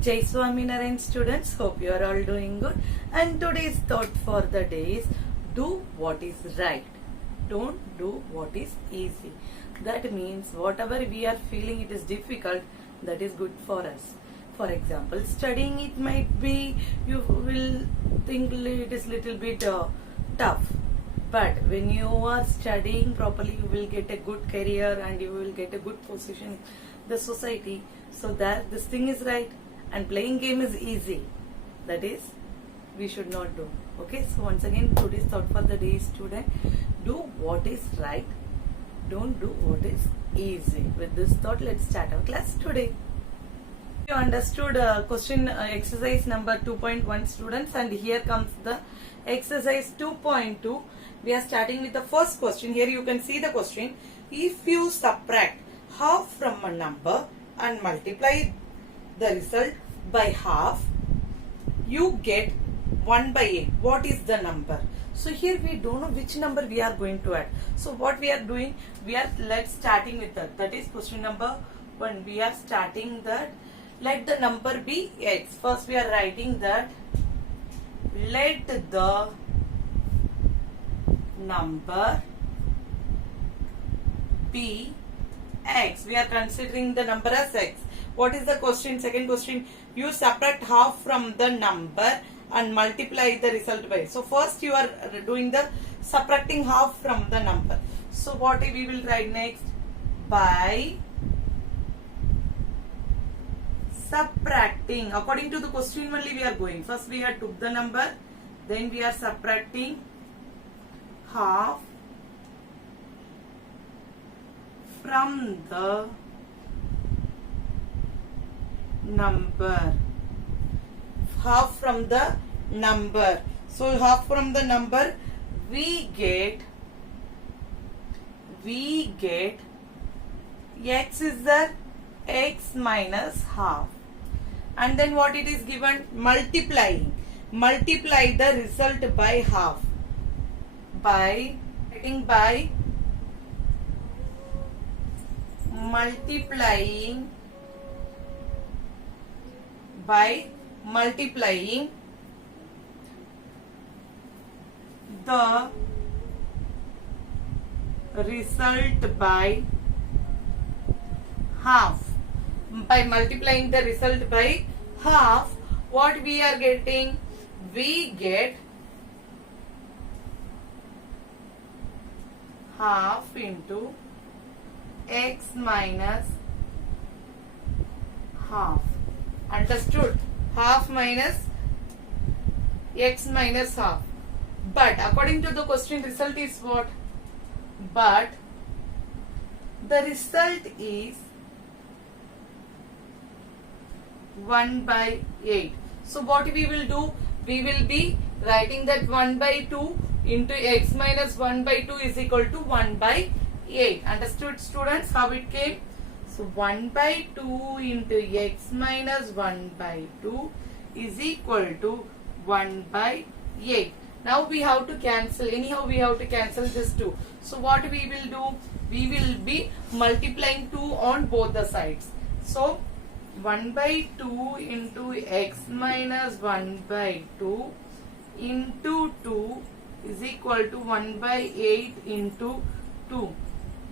Jai Swaminarayan students, hope you are all doing good. And today's thought for the day is do what is right. Don't do what is easy. That means whatever we are feeling it is difficult, that is good for us. For example, studying it might be, you will think it is little bit tough. But when you are studying properly, you will get a good career and you will get a good position in the society. So that this thing is right. And playing game is easy. That is, we should not do. Okay, so once again, today's thought for the day is student, do what is right. Don't do what is easy. With this thought, let's start our class today. You understood question exercise number 2.1 students, and here comes the exercise 2.2. We are starting with the first question. Here you can see the question. If you subtract half from a number and multiply the result by half, you get 1 by 8. What is the number? So here we don't know which number we are going to add. So what we are doing, let's starting with that. That is question number 1. We are starting that. Let the number be x. First we are writing that let the number be x. We are considering the number as x. What is the question? Second question, you subtract half from the number and multiply the result by. So first you are doing the subtracting half from the number. So what we will write next? By subtracting. According to the question only we are going. First we have took the number, then we are subtracting half from the number. Half from the number. So half from the number, we get x is the x minus half. And then what it is given? Multiplying. Multiply the result by half. By multiplying the result by half. By multiplying the result by half, what we are getting? We get half into x minus half. Understood? Half minus x minus half. But according to the question, result is what? But the result is 1 by 8. So what we will do? We will be writing that 1 by 2 into x minus 1 by 2 is equal to 1 by 8. Understood students how it came? So 1 by 2 into x minus 1 by 2 is equal to 1 by 8. Now we have to cancel. Anyhow we have to cancel this 2. So what we will do? We will be multiplying 2 on both the sides. So 1 by 2 into x minus 1 by 2 into 2 is equal to 1 by 8 into 2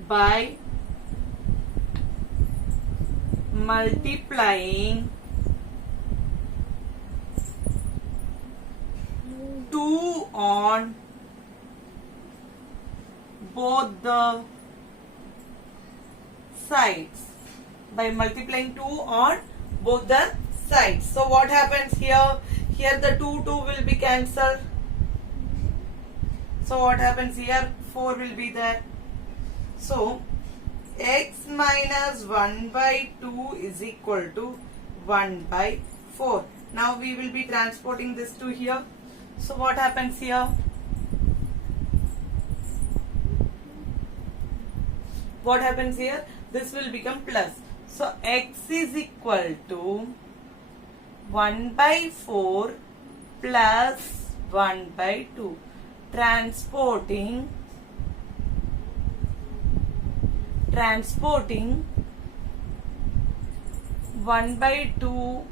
by multiplying 2 on both the sides. By multiplying 2 on both the sides. So what happens here? Here the 2 will be cancelled. So what happens here? 4 will be there. So x minus 1 by 2 is equal to 1 by 4. Now we will be transporting this to here. So what happens here? What happens here? This will become plus. So x is equal to 1 by 4 plus 1 by 2. Transporting 1 by 2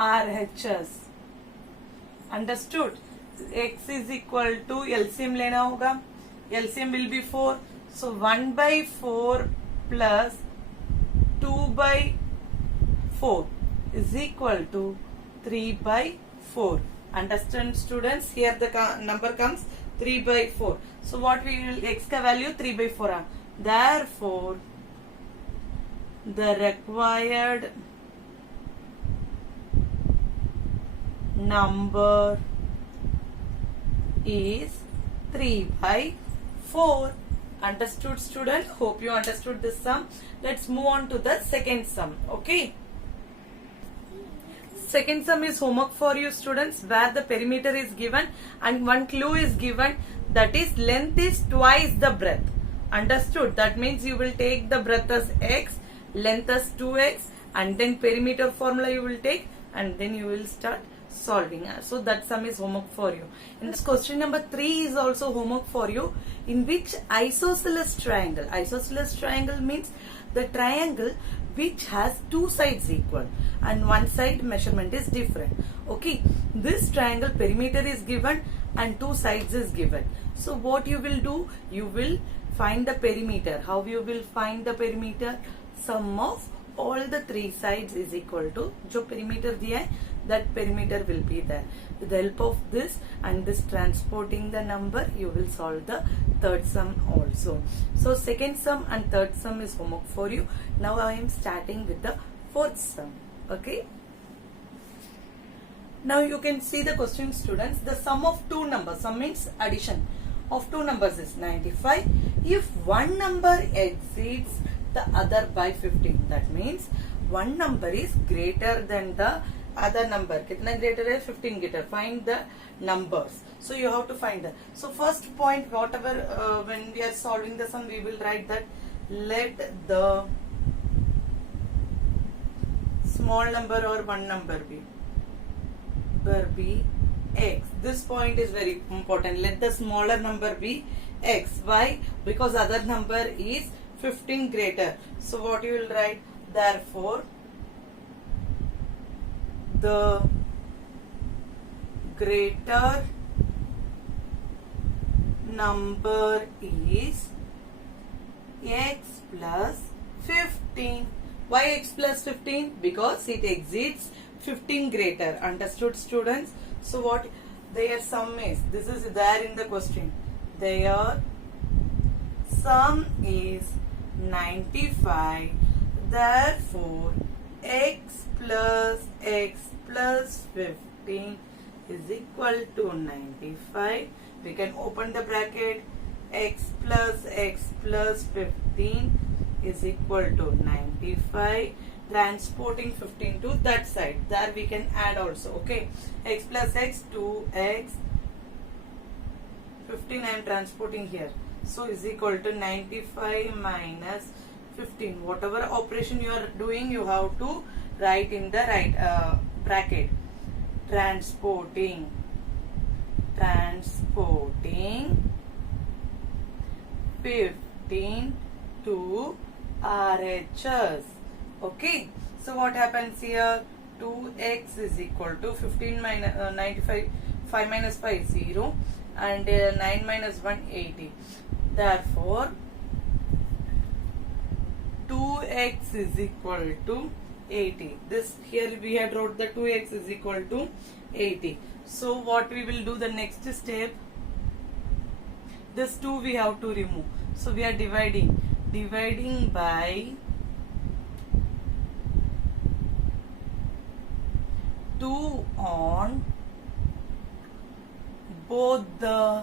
RHS. Understood? X is equal to LCM लेना होगा. LCM will be 4. So 1 by 4 plus 2 by 4 is equal to 3 by 4. Understand students? Here the number comes 3 by 4. So what we will, X का value 3 by 4 है. Therefore the required number is 3 by 4. Understood student? Hope you understood this sum. Let's move on to the second sum. Okay. Second sum is homework for you students, where the perimeter is given and one clue is given, that is length is twice the breadth. Understood? That means you will take the breadth as x, length as 2x, and then perimeter formula you will take, and then you will start solving. So that sum is homework for you. And this question number 3 is also homework for you, in which isosceles triangle means the triangle which has two sides equal and one side measurement is different. Okay, this triangle perimeter is given and two sides is given. So what you will do, you will find the perimeter. How you will find the perimeter? Sum of all the three sides is equal to जो perimeter दिया है, that perimeter will be there. With the help of this and this transporting the number, you will solve the third sum also. So second sum and third sum is homework for you. Now I am starting with the fourth sum. Okay. Now you can see the question students. The sum of two numbers, sum means addition of two numbers, is 95. If one number exceeds the other by 15, that means one number is greater than the other number. Kitna greater hai? 15 greater. Find the numbers. So you have to find that. So first point, whatever when we are solving the sum, we will write that let the small number or one number be x. This point is very important. Let the smaller number be x. Why? Because other number is 15 greater. So what you will write? Therefore the greater number is x plus 15. Why x plus 15? Because it exceeds 15 greater. Understood students? So what their sum is? This is there in the question. Their sum is 95. Therefore x plus 15 is equal to 95. We can open the bracket. X plus 15 is equal to 95. Transporting 15 to that side. There we can add also. Okay. X plus x, 2x. 15 I am transporting here. So is equal to 95 minus 15. Whatever operation you are doing, you have to write in the right bracket. Transporting 15 to RHS. Okay. So what happens here? 2x is equal to 15 minus 95. 5 minus 5 is 0. And 9 minus 1 80. Therefore 2x is equal to 80. This here we had wrote the 2x is equal to 80. So what we will do the next step, this 2 we have to remove. So we are dividing by 2 on both the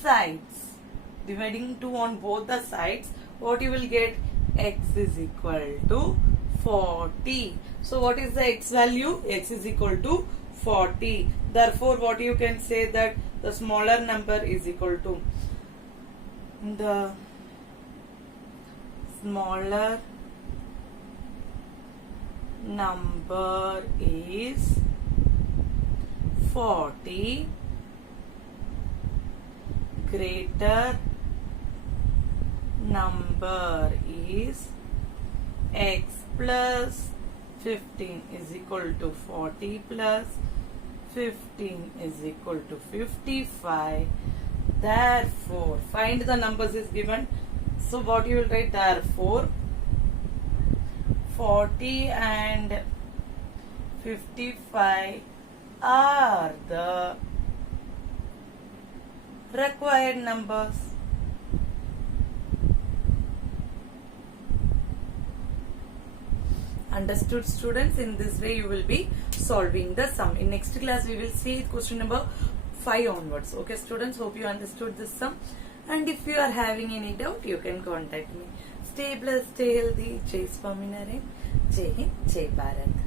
sides. Dividing 2 on both the sides, what you will get? X is equal to 40. So what is the x value? X is equal to 40. Therefore what you can say, that the smaller number is equal to, the smaller number is 40, greater number is x plus 15 is equal to 40 plus 15 is equal to 55. Therefore, find the numbers is given. So what you will write? Therefore, 40 and 55 are the required numbers. Understood, students? In this way you will be solving the sum. In next class we will see question number 5 onwards. Okay students, hope you understood this sum, and if you are having any doubt you can contact me. Stay blessed, stay healthy. Jai Swaminarayan. Jai Hind, Jai Bharat.